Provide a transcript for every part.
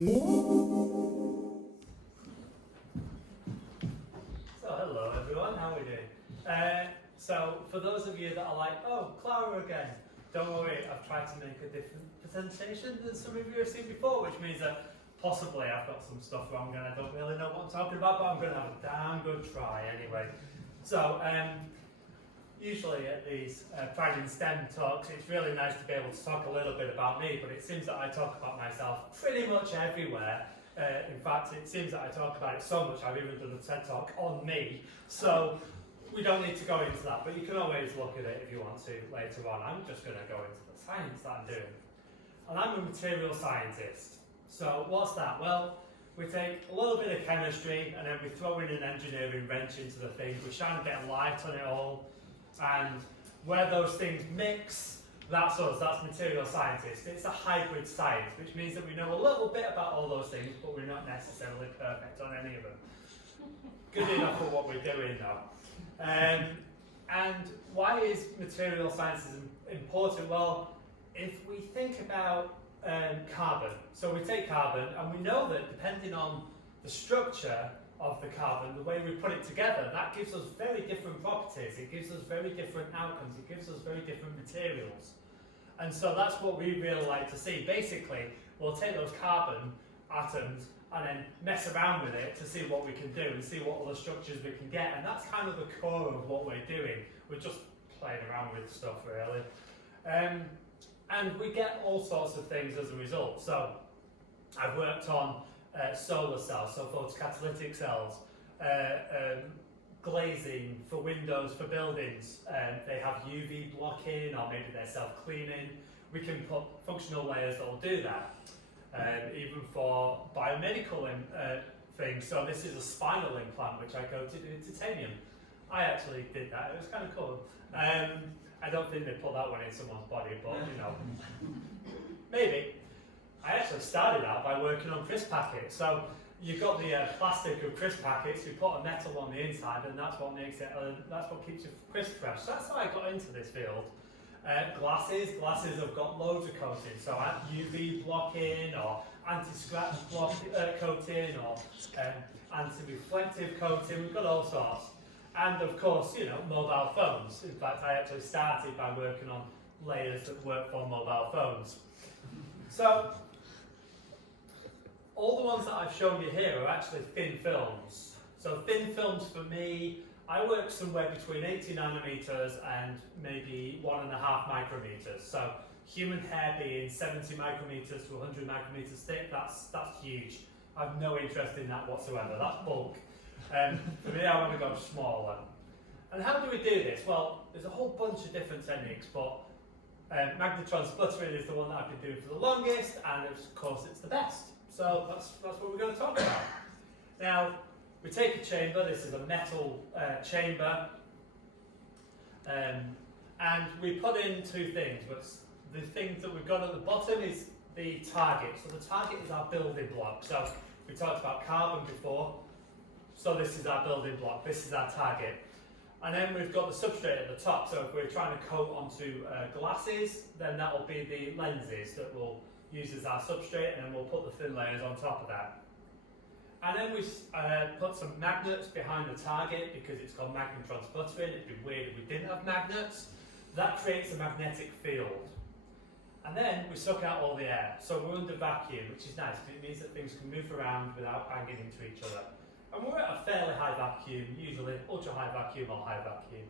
So hello everyone, how are we doing? So for those of you that are like, oh, Clara again, don't worry, I've tried to make a different presentation than some of you have seen before, which means that possibly I've got some stuff wrong and I don't really know what I'm talking about, but I'm going to have a damn good try anyway. So usually at these Pride in STEM talks, it's really nice to be able to talk a little bit about me, but it seems that I talk about myself pretty much everywhere. In fact, it seems that I talk about it so much, I've even done a TED Talk on me. So we don't need to go into that, but you can always look at it if you want to later on. I'm just going to go into the science that I'm doing. And I'm a material scientist. So what's that? Well, we take a little bit of chemistry and then we throw in an engineering wrench into the thing. We shine a bit of light on it all. And where those things mix, that's us, that's material scientists. It's a hybrid science, which means that we know a little bit about all those things, but we're not necessarily perfect on any of them. Good enough for what we're doing though. And why is material sciences important? Well, if we think about carbon, so we take carbon and we know that depending on the structure of the carbon, the way we put it together, that gives us very different properties, it gives us very different outcomes, it gives us very different materials. And so that's what we really like to see. Basically, we'll take those carbon atoms and then mess around with it to see what we can do and see what other structures we can get, and that's kind of the core of what we're doing. We're just playing around with stuff really. And we get all sorts of things as a result. So I've worked on solar cells, so photocatalytic cells, glazing for windows for buildings. They have UV blocking or maybe they're self-cleaning. We can put functional layers that will do that. Even for biomedical things. So this is a spinal implant which I coated in titanium. I actually did that, it was kind of cool. I don't think they put that one in someone's body, but you know, maybe. I actually started out by working on crisp packets. So you've got the plastic of crisp packets, you put a metal on the inside, and that's what makes it, that's what keeps your crisp fresh. So that's how I got into this field. Glasses have got loads of coatings, so UV blocking or anti-scratch coating or anti-reflective coating, we've got all sorts. And of course, you know, mobile phones. In fact, I actually started by working on layers that work for mobile phones. So, all the ones that I've shown you here are actually thin films. So thin films for me, I work somewhere between 80 nanometers and maybe 1.5 micrometers. So human hair being 70 micrometers to 100 micrometers thick, that's huge. I have no interest in that whatsoever, that's bulk. For me, I want to go smaller. And how do we do this? Well, there's a whole bunch of different techniques, but magnetron sputtering is the one that I've been doing for the longest, and of course it's the best. So that's what we're going to talk about. Now, we take a chamber, this is a metal chamber, and we put in two things. But the things that we've got at the bottom is the target. So the target is our building block. So we talked about carbon before, so this is our building block, this is our target. And then we've got the substrate at the top, so if we're trying to coat onto glasses, then that will be the lenses that we'll use as our substrate, and then we'll put the thin layers on top of that. And then we put some magnets behind the target because it's called magnetron sputtering. It'd be weird if we didn't have magnets. That creates a magnetic field. And then we suck out all the air. So we're under vacuum, which is nice because it means that things can move around without banging into each other. And we're at a fairly high vacuum, usually ultra high vacuum or high vacuum.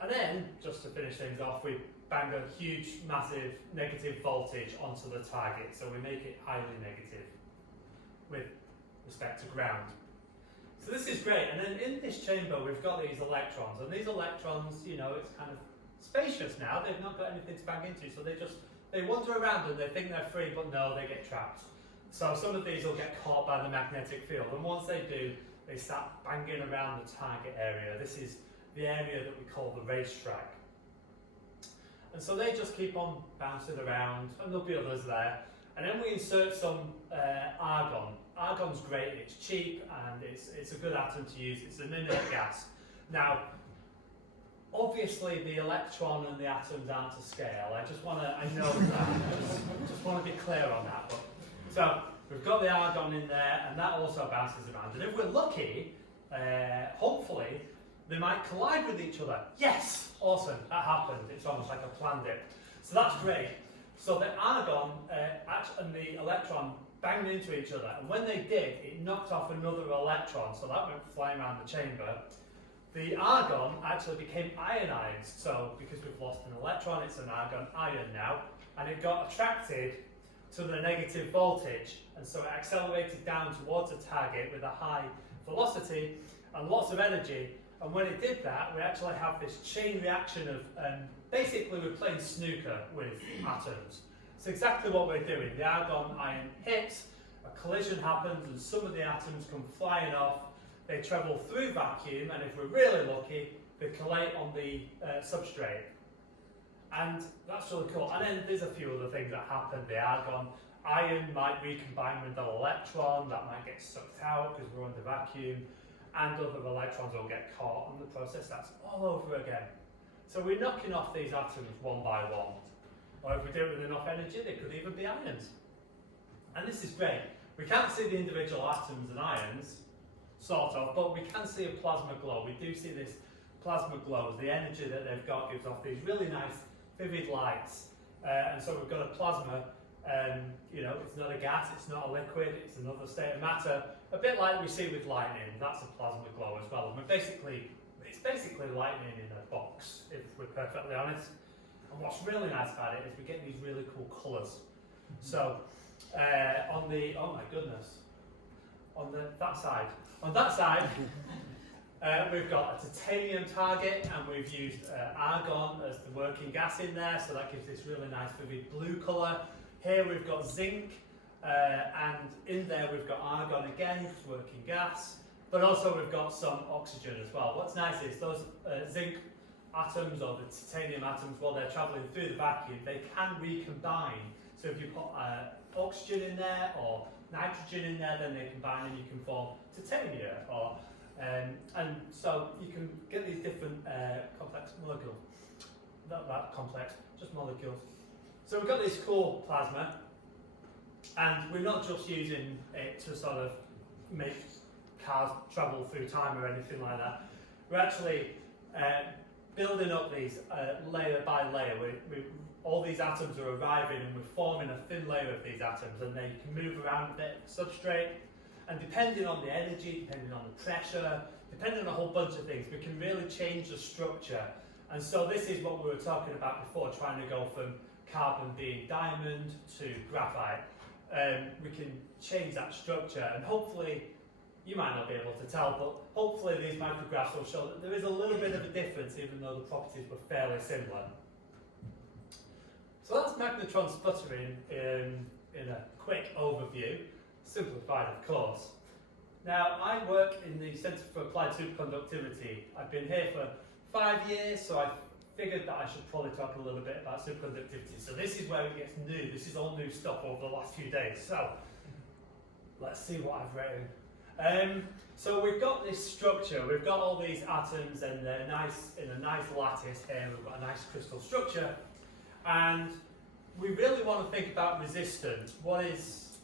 And then, just to finish things off, we bang a huge, massive negative voltage onto the target. So we make it highly negative with respect to ground. So this is great. And then in this chamber, we've got these electrons. And these electrons, you know, it's kind of spacious now. They've not got anything to bang into. So they wander around and they think they're free, but no, they get trapped. So some of these will get caught by the magnetic field, and once they do, they start banging around the target area. This is the area that we call the racetrack. And so they just keep on bouncing around, and there'll be others there. And then we insert some argon. Argon's great, it's cheap, and it's a good atom to use. It's an inert gas. Now, obviously the electron and the atoms aren't to scale. I know that. I just want to be clear on that. But So we've got the argon in there, and that also bounces around. And if we're lucky, hopefully, they might collide with each other. Yes! Awesome, that happened. It's almost like I planned it. So that's great. So the argon and the electron banged into each other, and when they did, it knocked off another electron, so that went flying around the chamber. The argon actually became ionized, so because we've lost an electron, it's an argon ion now, and it got attracted to the negative voltage, and so it accelerated down towards a target with a high velocity and lots of energy. And when it did that, we actually have this chain reaction of, basically we're playing snooker with atoms. It's exactly what we're doing. The argon ion hits, a collision happens, and some of the atoms come flying off. They travel through vacuum, and if we're really lucky, they collate on the substrate. And that's really cool. And then there's a few other things that happen. The argon ion might recombine with the electron, that might get sucked out because we're under vacuum, and other electrons will get caught in the process. That's all over again. So we're knocking off these atoms one by one. Or if we do it with enough energy, they could even be ions. And this is great. We can't see the individual atoms and ions, sort of, but we can see a plasma glow. We do see this plasma glow. The energy that they've got gives off these really nice, vivid lights. And so we've got a plasma, you know, it's not a gas, it's not a liquid, it's another state of matter. A bit like we see with lightning, that's a plasma glow as well. And it's basically lightning in a box, if we're perfectly honest. And what's really nice about it is we get these really cool colours. So on the, oh my goodness, on that side, we've got a titanium target, and we've used argon as the working gas in there, so that gives this really nice vivid blue colour. Here we've got zinc, and in there we've got argon again, which is working gas, but also we've got some oxygen as well. What's nice is those zinc atoms, or the titanium atoms, while they're travelling through the vacuum, they can recombine. So if you put oxygen in there or nitrogen in there, then they combine and you can form titania. Or and so you can get these different complex molecules. Not that complex, just molecules. So we've got this cool plasma, and we're not just using it to sort of make cars travel through time or anything like that. We're actually building up these layer by layer. All these atoms are arriving, and we're forming a thin layer of these atoms, and then you can move around the substrate, and depending on the energy, depending on the pressure, depending on a whole bunch of things, we can really change the structure. And so this is what we were talking about before, trying to go from carbon being diamond to graphite. We can change that structure, and hopefully, you might not be able to tell, but hopefully these micrographs will show that there is a little bit of a difference, even though the properties were fairly similar. So that's magnetron sputtering in a quick overview, simplified of course. Now, I work in the Centre for Applied Superconductivity. I've been here for 5 years, so I figured that I should probably talk a little bit about superconductivity. So this is where it gets new. This is all new stuff over the last few days. So let's see what I've written. So we've got this structure. We've got all these atoms, and they're nice in a nice lattice here. We've got a nice crystal structure, and we really want to think about resistance. What is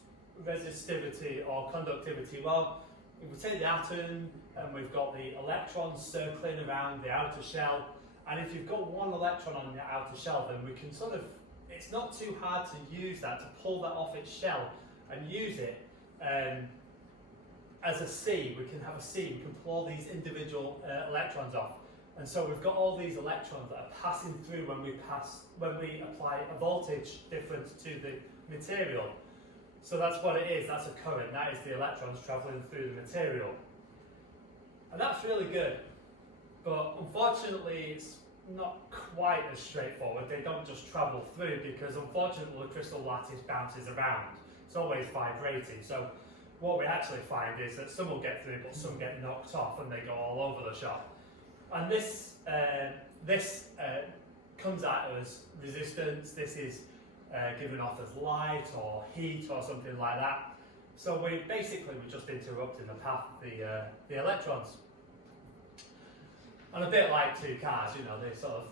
resistivity or conductivity? Well, if we take the atom, and we've got the electrons circling around the outer shell, and if you've got one electron on the outer shell, then we can sort of, it's not too hard to use that, to pull that off its shell and use it as a C. We can have a C, we can pull all these individual electrons off. And so we've got all these electrons that are passing through when we apply a voltage difference to the material. So that's what it is, that's a current, that is the electrons travelling through the material. And that's really good, but unfortunately it's not quite as straightforward. They don't just travel through, because unfortunately the crystal lattice bounces around. It's always vibrating. So what we actually find is that some will get through, but some get knocked off and they go all over the shop. And this comes out as resistance. This is given off as light or heat or something like that. So we're just interrupting the path of the electrons. And a bit like two cars, you know,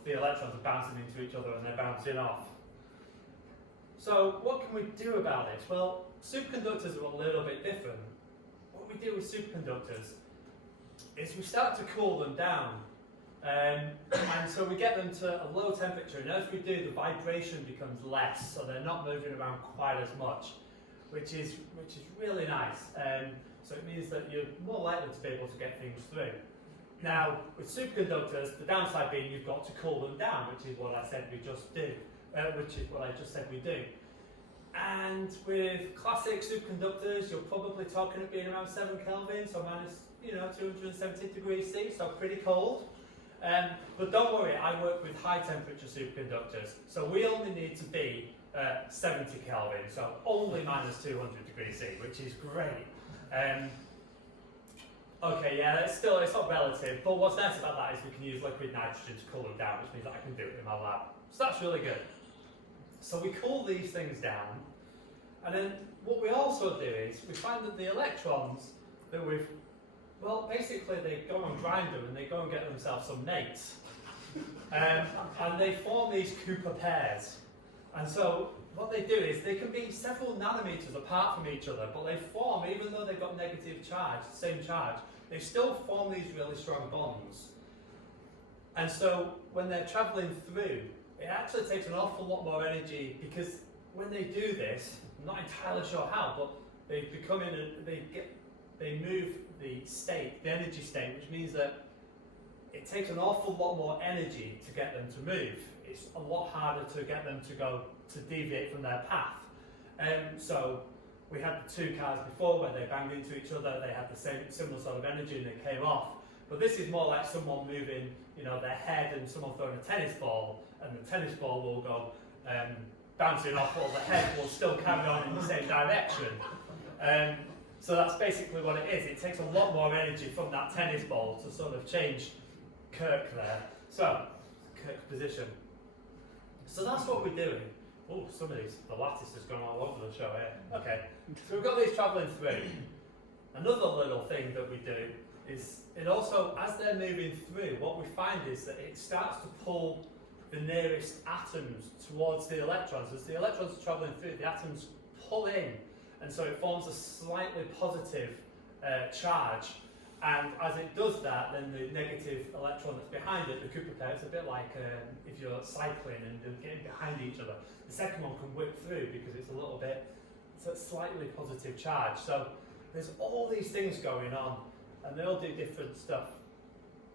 the electrons are bouncing into each other and they're bouncing off. So what can we do about this? Well, superconductors are a little bit different. What we do with superconductors is we start to cool them down. And so we get them to a low temperature, and as we do, the vibration becomes less, so they're not moving around quite as much, which is really nice. So it means that you're more likely to be able to get things through. Now, with superconductors, the downside being you've got to cool them down, which is what I said we just do, which is what I just said we do. And with classic superconductors, you're probably talking at being around 7 Kelvin, so minus 270 degrees C, so pretty cold. But don't worry, I work with high temperature superconductors, so we only need to be 70 Kelvin, so only minus 200 degrees C, which is great. Okay, yeah, it's not relative, but what's nice about that is we can use liquid nitrogen to cool them down, which means that I can do it in my lab. So that's really good. So we cool these things down, and then what we also do is we find that the electrons that basically they go and grind them and they go and get themselves some mates. And they form these Cooper pairs. And so what they do is they can be several nanometers apart from each other, but they form, even though they've got negative charge, same charge, they still form these really strong bonds. And so when they're traveling through, it actually takes an awful lot more energy, because when they do this, I'm not entirely sure how, but they move the state, the energy state, which means that it takes an awful lot more energy to get them to move. It's a lot harder to get them to deviate from their path. So we had the two cars before where they banged into each other, they had the similar sort of energy and they came off. But this is more like someone moving, their head and someone throwing a tennis ball, and the tennis ball will go bouncing off while the head will still carry on in the same direction. So that's basically what it is. It takes a lot more energy from that tennis ball to sort of change Kirk there. So, Kirk's position. So that's what we're doing. Oh, the lattice has gone all over the show here. Okay, so we've got these travelling through. Another little thing that we do is, it also, as they're moving through, what we find is that it starts to pull the nearest atoms towards the electrons. As the electrons are travelling through, the atoms pull in, and so it forms a slightly positive charge. And as it does that, then the negative electron that's behind it, the Cooper pair, it's a bit like if you're cycling and you're getting behind each other. The second one can whip through because it's a slightly positive charge. So there's all these things going on, and they all do different stuff,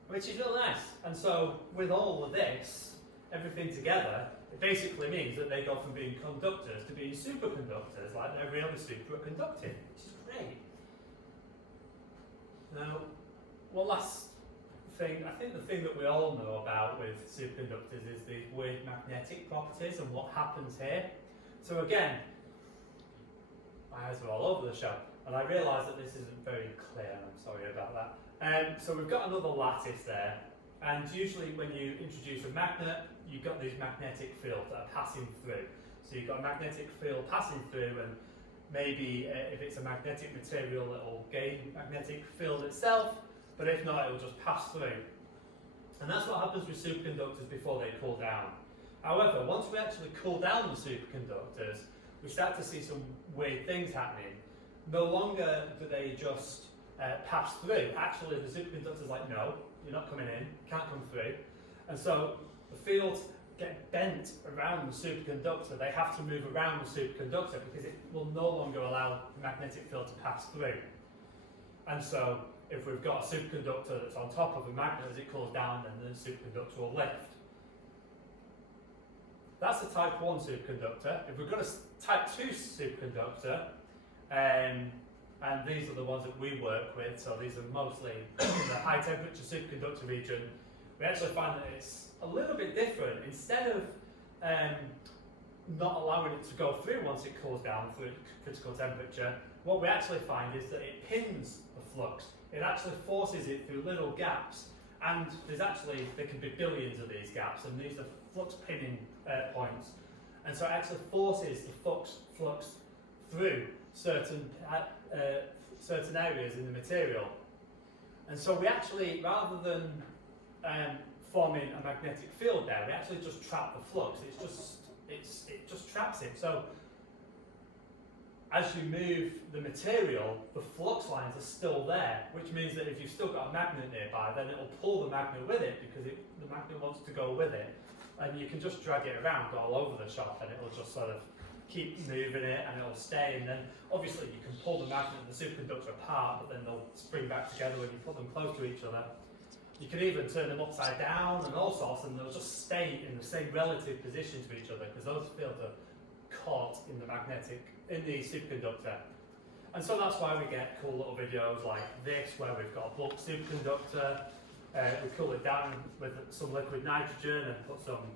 which is really nice. And so with all of this, everything together, it basically means that they go from being conductors to being superconductors, like they're really superconducting, which is great. Now, one last thing, I think the thing that we all know about with superconductors is the weird magnetic properties and what happens here. So again, my eyes are all over the show, and I realise that this isn't very clear, and I'm sorry about that. So we've got another lattice there, and usually when you introduce a magnet, you've got these magnetic fields that are passing through. So you've got a magnetic field passing through, and maybe if it's a magnetic material, it'll gain magnetic field itself, but if not, it'll just pass through. And that's what happens with superconductors before they cool down. However, once we actually cool down the superconductors, we start to see some weird things happening. No longer do they just pass through. Actually, the superconductor's like, no, you're not coming in, can't come through. And so the fields get bent around the superconductor. They have to move around the superconductor because it will no longer allow the magnetic field to pass through. And so if we've got a superconductor that's on top of a magnet, as it cools down, then the superconductor will lift. That's a type 1 superconductor. If we've got a type 2 superconductor, and these are the ones that we work with, so these are mostly the high temperature superconductor region, we actually find that it's a little bit different. Instead of not allowing it to go through once it cools down through critical temperature, what we actually find is that it pins the flux. It actually forces it through little gaps, and there can be billions of these gaps, and these are flux pinning points. And so it actually forces the flux through certain areas in the material. And so we actually, rather than forming a magnetic field there, we actually just trap the flux. it just traps it. So as you move the material, the flux lines are still there, which means that if you've still got a magnet nearby, then it'll pull the magnet with it because the magnet wants to go with it. And you can just drag it around all over the shop and it'll just sort of keep moving it and it'll stay. And then obviously you can pull the magnet and the superconductor apart, but then they'll spring back together when you put them close to each other. You can even turn them upside down and all sorts, and they'll just stay in the same relative position to each other because those fields are caught in the superconductor. And so that's why we get cool little videos like this, where we've got a bulk superconductor. We cool it down with some liquid nitrogen and put some.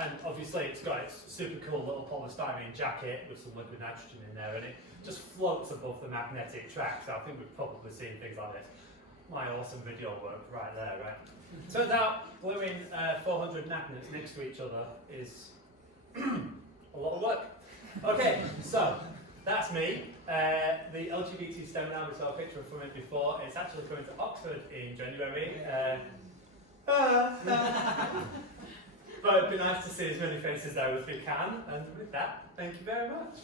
And obviously it's got its super cool little polystyrene jacket with some liquid nitrogen in there, and it just floats above the magnetic track. So I think we've probably seen things like this. My awesome video work right there, right? Turns out gluing 400 magnets next to each other is a lot of work. Okay, so that's me. The LGBT STEM now, we saw a picture from it before. It's actually coming to Oxford in January. But it'd be nice to see as many faces there as we can. And with that, thank you very much.